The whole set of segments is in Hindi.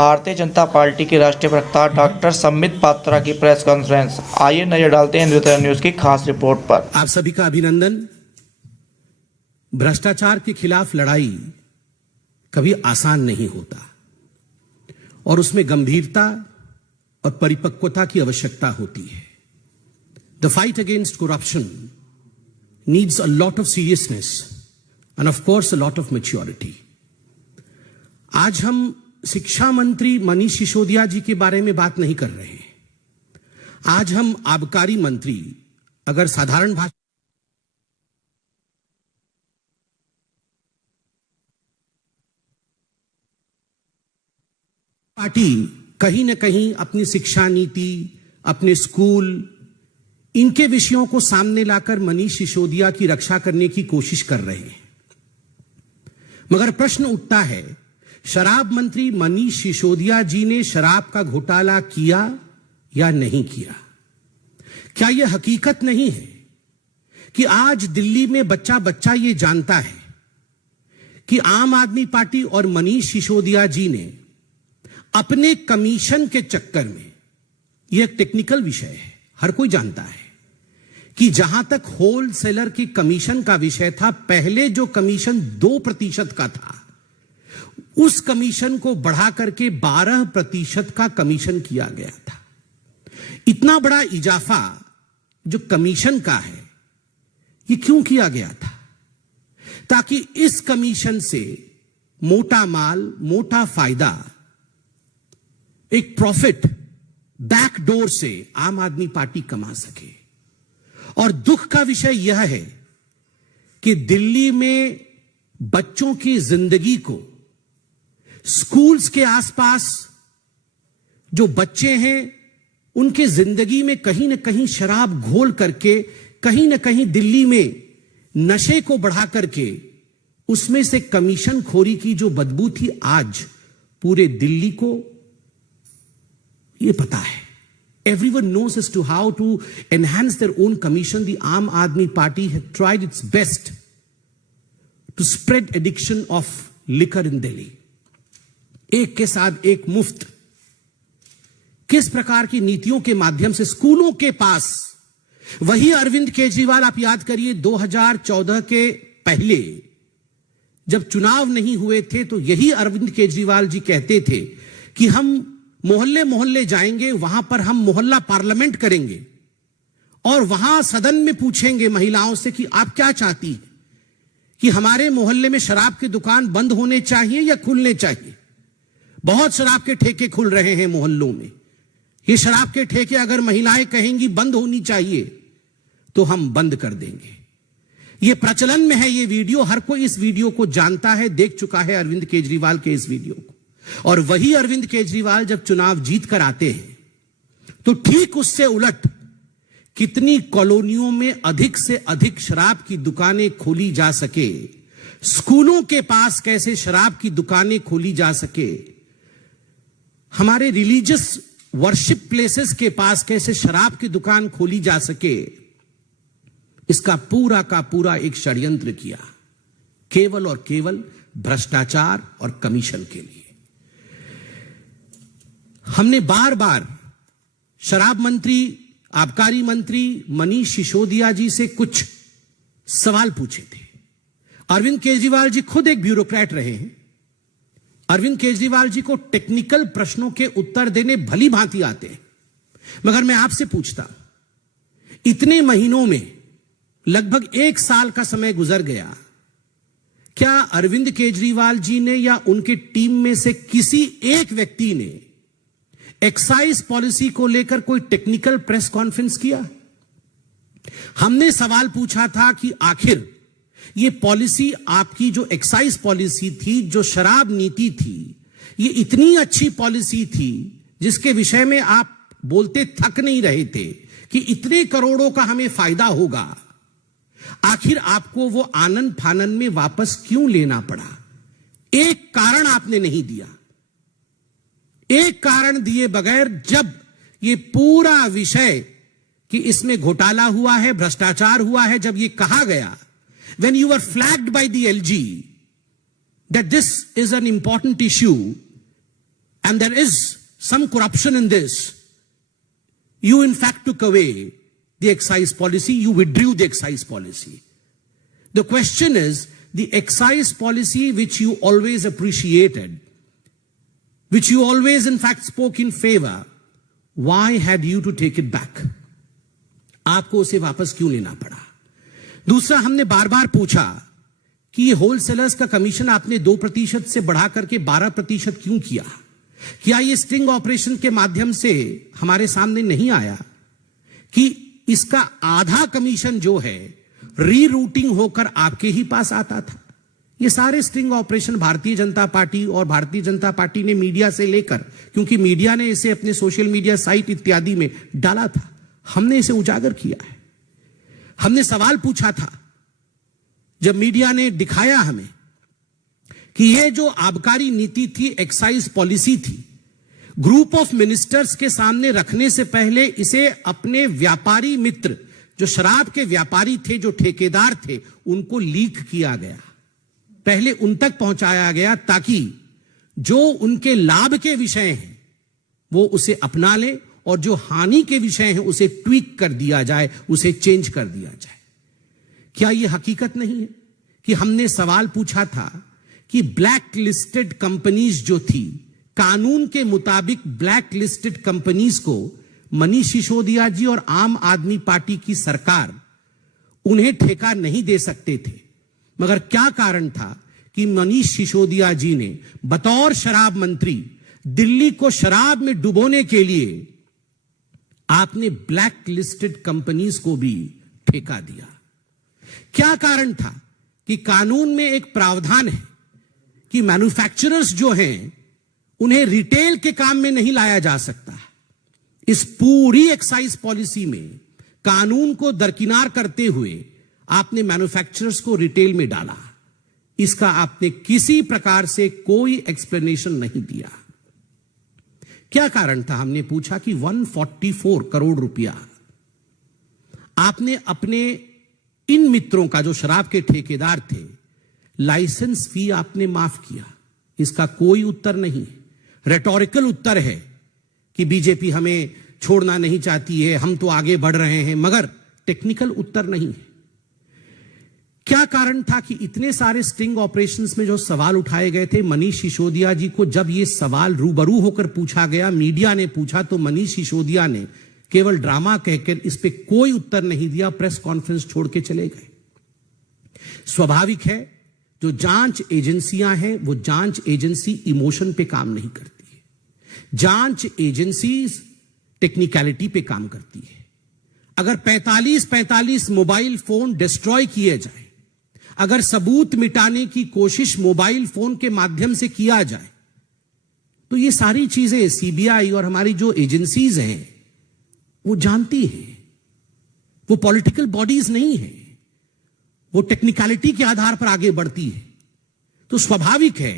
भारतीय जनता पार्टी के राष्ट्रीय प्रवक्ता डॉक्टर संबित पात्रा की प्रेस कॉन्फ्रेंस। आइए नजर डालते हैं हिंदुस्तान न्यूज की खास रिपोर्ट पर। आप सभी का अभिनंदन। भ्रष्टाचार के खिलाफ लड़ाई कभी आसान नहीं होता और उसमें गंभीरता और परिपक्वता की आवश्यकता होती है। The fight against corruption needs a lot of seriousness end of course a lot of maturity. आज हम शिक्षा मंत्री मनीष सिसोदिया जी के बारे में बात नहीं कर रहे हैं। आज हम आबकारी मंत्री, अगर साधारण भाषा पार्टी कहीं ना कहीं अपनी शिक्षा नीति, अपने स्कूल, इनके विषयों को सामने लाकर मनीष सिसोदिया की रक्षा करने की कोशिश कर रहे हैं। मगर प्रश्न उठता है, शराब मंत्री मनीष सिसोदिया जी ने शराब का घोटाला किया या नहीं किया? क्या यह हकीकत नहीं है कि आज दिल्ली में बच्चा बच्चा यह जानता है कि आम आदमी पार्टी और मनीष सिसोदिया जी ने अपने कमीशन के चक्कर में, यह एक टेक्निकल विषय है, हर कोई जानता है कि जहां तक होलसेलर की कमीशन का विषय था, पहले जो कमीशन 2% का था, उस कमीशन को बढ़ा करके 12% का कमीशन किया गया था। इतना बड़ा इजाफा जो कमीशन का है, ये क्यों किया गया था? ताकि इस कमीशन से मोटा माल, मोटा फायदा, एक प्रॉफिट बैकडोर से आम आदमी पार्टी कमा सके। और दुख का विषय यह है कि दिल्ली में बच्चों की जिंदगी को, स्कूल्स के आसपास जो बच्चे हैं, उनके जिंदगी में कहीं ना कहीं शराब घोल करके, कहीं ना कहीं दिल्ली में नशे को बढ़ा करके, उसमें से कमीशन खोरी की जो बदबू थी, आज पूरे दिल्ली को यह पता है। Everyone knows as to how to enhance their own commission. The Aam Aadmi Party had tried its best to spread addiction of liquor in Delhi. एक के साथ एक मुफ्त, किस प्रकार की नीतियों के माध्यम से स्कूलों के पास, वही अरविंद केजरीवाल, आप याद करिए 2014 के पहले जब चुनाव नहीं हुए थे, तो यही अरविंद केजरीवाल जी कहते थे कि हम मोहल्ले मोहल्ले जाएंगे, वहां पर हम मोहल्ला पार्लियामेंट करेंगे और वहां सदन में पूछेंगे महिलाओं से कि आप क्या चाहती हैं, कि हमारे मोहल्ले में शराब की दुकान बंद होने चाहिए या खुलने चाहिए। बहुत शराब के ठेके खुल रहे हैं मोहल्लों में। ये शराब के ठेके अगर महिलाएं कहेंगी बंद होनी चाहिए तो हम बंद कर देंगे। ये प्रचलन में है ये वीडियो, हर कोई इस वीडियो को जानता है, देख चुका है अरविंद केजरीवाल के इस वीडियो को। और वही अरविंद केजरीवाल जब चुनाव जीत कर आते हैं तो ठीक उससे उलट कितनी कॉलोनियों में अधिक से अधिक शराब की दुकानें खोली जा सके, स्कूलों के पास कैसे शराब की दुकानें खोली जा सके, हमारे रिलीजियस वर्शिप प्लेसेस के पास कैसे शराब की दुकान खोली जा सके, इसका पूरा का पूरा एक षड्यंत्र किया, केवल और केवल भ्रष्टाचार और कमीशन के लिए। हमने बार बार शराब मंत्री, आबकारी मंत्री मनीष सिसोदिया जी से कुछ सवाल पूछे थे। अरविंद केजरीवाल जी खुद एक ब्यूरोक्रेट रहे हैं। अरविंद केजरीवाल जी को टेक्निकल प्रश्नों के उत्तर देने भली भांति आते हैं। मगर मैं आपसे पूछता हूं, इतने महीनों में लगभग 1 साल का समय गुजर गया, क्या अरविंद केजरीवाल जी ने या उनके टीम में से किसी एक व्यक्ति ने एक्साइज पॉलिसी को लेकर कोई टेक्निकल प्रेस कॉन्फ्रेंस किया? हमने सवाल पूछा था कि आखिर ये पॉलिसी, आपकी जो एक्साइज पॉलिसी थी, जो शराब नीति थी, ये इतनी अच्छी पॉलिसी थी जिसके विषय में आप बोलते थक नहीं रहे थे कि इतने करोड़ों का हमें फायदा होगा, आखिर आपको वो आनन फानन में वापस क्यों लेना पड़ा? एक कारण आपने नहीं दिया। एक कारण दिए बगैर जब ये पूरा विषय कि इसमें घोटाला हुआ है, भ्रष्टाचार हुआ है, जब ये कहा गया, when you were flagged by the LG that this is an important issue, and there is some corruption in this, you in fact took away the excise policy, you withdrew the excise policy. The question is, the excise policy which you always appreciated, which you always in fact spoke in favor, why had you to take it back? आपको उसे वापस क्यों लेना पड़ा? दूसरा, हमने बार बार पूछा कि ये होलसेलर्स का कमीशन आपने 2% से बढ़ा करके 12% क्यों किया? क्या ये स्टिंग ऑपरेशन के माध्यम से हमारे सामने नहीं आया कि इसका आधा कमीशन जो है रीरूटिंग होकर आपके ही पास आता था? ये सारे sting operation Bharatiya Janata party और भारतीय जनता पार्टी ने मीडिया से लेकर, क्योंकि मीडिया ने इसे अपने सोशल मीडिया साइट इत्यादि में डाला था, हमने इसे उजागर किया है। हमने सवाल पूछा था जब मीडिया ने दिखाया हमें कि ये जो आबकारी नीति थी, एक्साइज पॉलिसी थी, ग्रुप ऑफ मिनिस्टर्स के सामने रखने से पहले इसे अपने व्यापारी मित्र, जो शराब के व्यापारी थे, जो ठेकेदार थे, उनको लीक किया गया, पहले उन तक पहुंचाया गया ताकि जो उनके लाभ के विषय हैं वो उसे अपना ले और जो हानि के विषय हैं उसे ट्वीक कर दिया जाए, उसे चेंज कर दिया जाए। क्या यह हकीकत नहीं है कि हमने सवाल पूछा था कि ब्लैक लिस्टेड कंपनीज जो थी, कानून के मुताबिक ब्लैक लिस्टेड कंपनीज को मनीष सिसोदिया जी और आम आदमी पार्टी की सरकार उन्हें ठेका नहीं दे सकते थे, मगर क्या कारण था कि मनीष सिसोदिया जी ने बतौर शराब मंत्री दिल्ली को शराब में डुबोने के लिए आपने ब्लैक लिस्टेड कंपनीज को भी ठेका दिया? क्या कारण था कि कानून में एक प्रावधान है कि मैन्युफैक्चरर्स जो हैं उन्हें रिटेल के काम में नहीं लाया जा सकता? इस पूरी एक्साइज पॉलिसी में कानून को दरकिनार करते हुए आपने मैन्युफैक्चरर्स को रिटेल में डाला। इसका आपने किसी प्रकार से कोई एक्सप्लेनेशन नहीं दिया। क्या कारण था? हमने पूछा कि 144 करोड़ रुपया आपने अपने इन मित्रों का, जो शराब के ठेकेदार थे, लाइसेंस फी आपने माफ किया। इसका कोई उत्तर नहीं। रेटोरिकल उत्तर है कि बीजेपी हमें छोड़ना नहीं चाहती है, हम तो आगे बढ़ रहे हैं, मगर टेक्निकल उत्तर नहीं है। क्या कारण था कि इतने सारे स्टिंग ऑपरेशंस में जो सवाल उठाए गए थे, मनीष सिसोदिया जी को जब ये सवाल रूबरू होकर पूछा गया, मीडिया ने पूछा, तो मनीष सिसोदिया ने केवल ड्रामा कहकर इस पे कोई उत्तर नहीं दिया, प्रेस कॉन्फ्रेंस छोड़ के चले गए। स्वाभाविक है, जो जांच एजेंसियां हैं वो जांच एजेंसी इमोशन पे काम नहीं करती है, जांच एजेंसी टेक्निकलिटी पे काम करती है। अगर 45 मोबाइल फोन डिस्ट्रॉय किए जाए, अगर सबूत मिटाने की कोशिश मोबाइल फोन के माध्यम से किया जाए, तो ये सारी चीजें सीबीआई और हमारी जो एजेंसीज हैं वो जानती हैं। वो पॉलिटिकल बॉडीज नहीं है, वो टेक्निकलिटी के आधार पर आगे बढ़ती है। तो स्वाभाविक है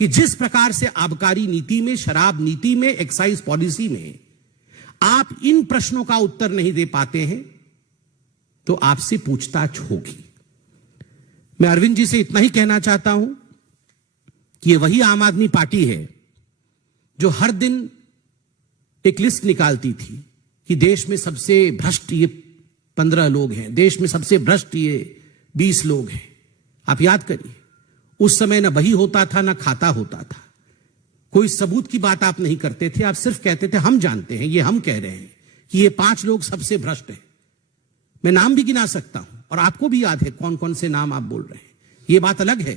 कि जिस प्रकार से आबकारी नीति में, शराब नीति में, एक्साइज पॉलिसी में आप इन प्रश्नों का उत्तर नहीं दे पाते हैं, तो आपसे पूछताछ होगी। मैं अरविंद जी से इतना ही कहना चाहता हूं कि ये वही आम आदमी पार्टी है जो हर दिन एक लिस्ट निकालती थी कि देश में सबसे भ्रष्ट ये 15 लोग हैं, देश में सबसे भ्रष्ट ये 20 लोग हैं। आप याद करिए, उस समय ना बही होता था, ना खाता होता था, कोई सबूत की बात आप नहीं करते थे। आप सिर्फ कहते थे हम जानते हैं, ये हम कह रहे हैं कि ये 5 लोग सबसे भ्रष्ट हैं। मैं नाम भी गिना सकता हूं और आपको भी याद है कौन कौन से नाम आप बोल रहे हैं। ये बात अलग है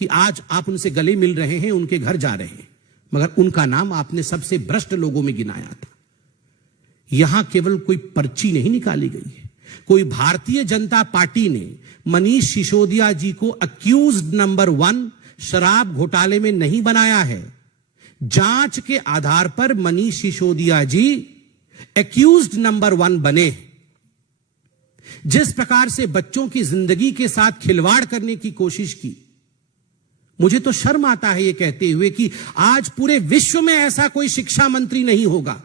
कि आज आप उनसे गले मिल रहे हैं, उनके घर जा रहे हैं, मगर उनका नाम आपने सबसे भ्रष्ट लोगों में गिनाया था। यहां केवल कोई पर्ची नहीं निकाली गई है, कोई भारतीय जनता पार्टी ने मनीष सिसोदिया जी को अक्यूज्ड नंबर 1 शराब घोटाले में नहीं बनाया है। जांच के आधार पर मनीष सिसोदिया जी एक्यूज्ड नंबर 1 बने। जिस प्रकार से बच्चों की जिंदगी के साथ खिलवाड़ करने की कोशिश की, मुझे तो शर्म आता है ये कहते हुए कि आज पूरे विश्व में ऐसा कोई शिक्षा मंत्री नहीं होगा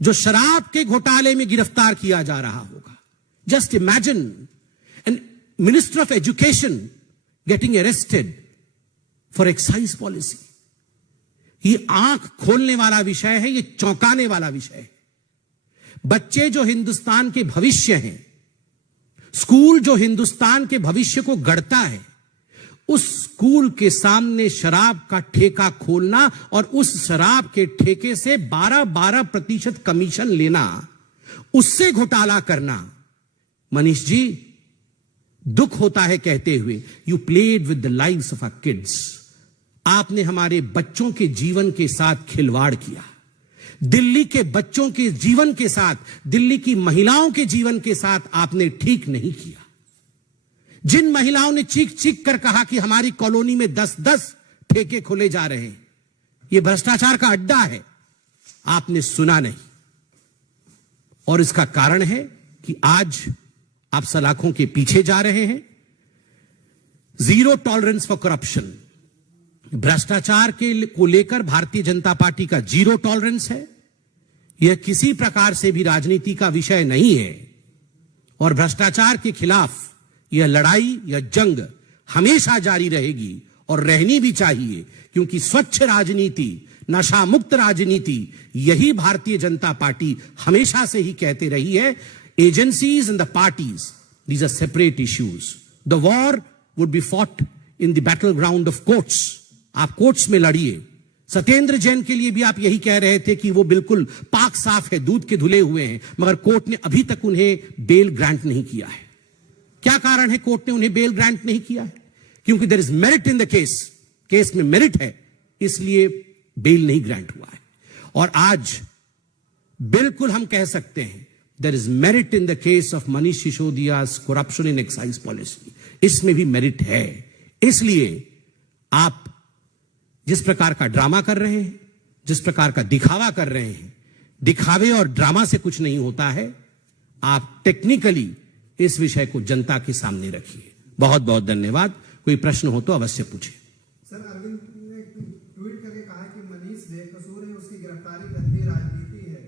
जो शराब के घोटाले में गिरफ्तार किया जा रहा होगा। Just imagine an minister of education getting arrested for excise policy. ये आंख खोलने वाला विषय है, ये चौंकाने वाला विषय है। बच्चे जो हिंदुस्तान के भविष्य हैं, स्कूल जो हिंदुस्तान के भविष्य को गढ़ता है, उस स्कूल के सामने शराब का ठेका खोलना और उस शराब के ठेके से 12% कमीशन लेना, उससे घोटाला करना। मनीष जी, दुख होता है कहते हुए, you played with the lives of our kids. आपने हमारे बच्चों के जीवन के साथ खिलवाड़ किया, दिल्ली के बच्चों के जीवन के साथ, दिल्ली की महिलाओं के जीवन के साथ आपने ठीक नहीं किया। जिन महिलाओं ने चीख चीख कर कहा कि हमारी कॉलोनी में 10-10 ठेके खोले जा रहे हैं, यह भ्रष्टाचार का अड्डा है, आपने सुना नहीं। और इसका कारण है कि आज आप सलाखों के पीछे जा रहे हैं। जीरो टॉलरेंस फॉर करप्शन, भ्रष्टाचार को लेकर भारतीय जनता पार्टी का जीरो टॉलरेंस है। यह किसी प्रकार से भी राजनीति का विषय नहीं है और भ्रष्टाचार के खिलाफ यह लड़ाई, यह जंग हमेशा जारी रहेगी और रहनी भी चाहिए, क्योंकि स्वच्छ राजनीति, नशा मुक्त राजनीति, यही भारतीय जनता पार्टी हमेशा से ही कहते रही है। Agencies and the parties, these are separate issues. The war would be fought in the battle ground of courts. आप कोर्ट्स में लड़िए। सत्येंद्र जैन के लिए भी आप यही कह रहे थे कि वो बिल्कुल पाक साफ है, दूध के धुले हुए हैं, मगर कोर्ट ने अभी तक उन्हें बेल ग्रांट नहीं किया है। क्या कारण है कोर्ट ने उन्हें बेल ग्रांट नहीं किया है? क्योंकि there is merit in the case, case में मेरिट है, इसलिए बेल नहीं ग्रांट हुआ है। और आज बिल्कुल हम कह सकते हैं there is merit in the case of Manish Sisodia's corruption in excise policy. इसमें भी मेरिट है। इसलिए आप जिस प्रकार का ड्रामा कर रहे हैं, जिस प्रकार का दिखावा कर रहे हैं, दिखावे और ड्रामा से कुछ नहीं होता है। आप टेक्निकली इस विषय को जनता के सामने रखिए। बहुत बहुत धन्यवाद। कोई प्रश्न हो तो अवश्य पूछिए। सर, अरविंद ने ट्वीट करके कहा कि मनीष बेकसूर है, उसकी गिरफ्तारी गंदी राजनीति है।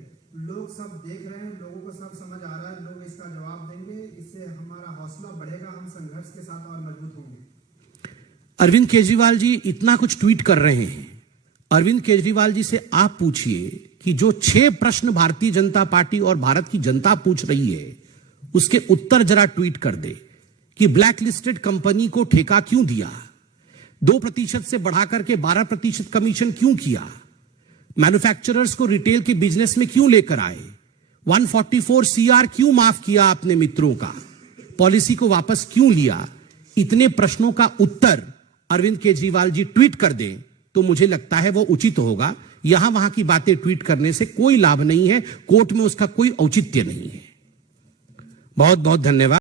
लोग सब देख रहे हैं, लोगों को सब समझ आ रहा है, लोग इसका जवाब देंगे, इससे हमारा हौसला बढ़ेगा, हम संघर्ष के साथ और मजबूत होंगे। अरविंद केजरीवाल जी इतना कुछ ट्वीट कर रहे हैं। अरविंद केजरीवाल जी से आप पूछिए कि जो 6 प्रश्न भारतीय जनता पार्टी और भारत की जनता पूछ रही है, उसके उत्तर जरा ट्वीट कर दे कि ब्लैक लिस्टेड कंपनी को ठेका क्यों दिया, 2% से बढ़ाकर के 12% कमीशन क्यों किया, मैन्युफैक्चरर्स को रिटेल के बिजनेस में क्यों लेकर आए, 144 CR क्यों माफ किया आपने मित्रों का, पॉलिसी को वापस क्यों लिया। इतने प्रश्नों का उत्तर अरविंद केजरीवाल जी ट्वीट कर दें तो मुझे लगता है वो उचित होगा। यहां वहां की बातें ट्वीट करने से कोई लाभ नहीं है, कोर्ट में उसका कोई औचित्य नहीं है। बहुत बहुत धन्यवाद।